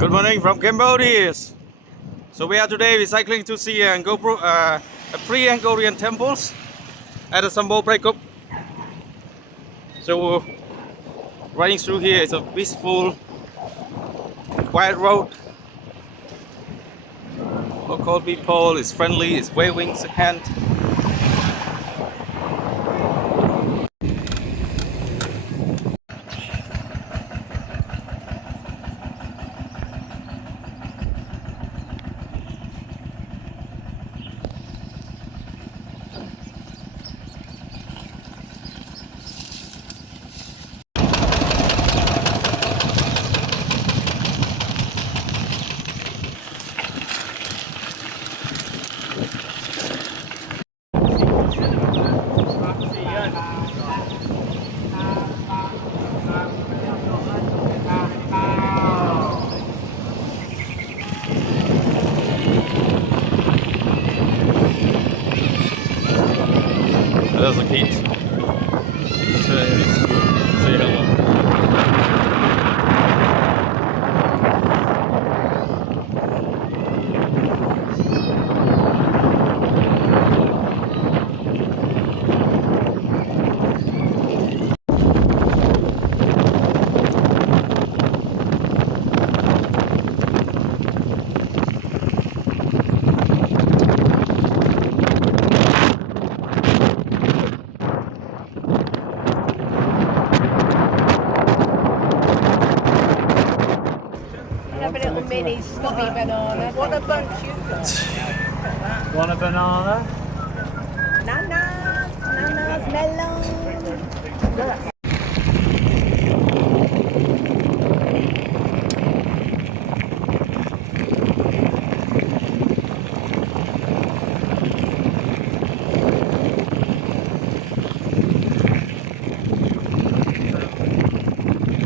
Good morning from Cambodia. So we are today cycling to see a pre-Angkorian temples at the Sambor Prei Kuk. So riding through here is a peaceful, quiet road. Local people is friendly, is waving his hand. There's a kid. Say hello. Have a little mini stubby banana. What a bunch you've got. Want a banana? Nanas, melon.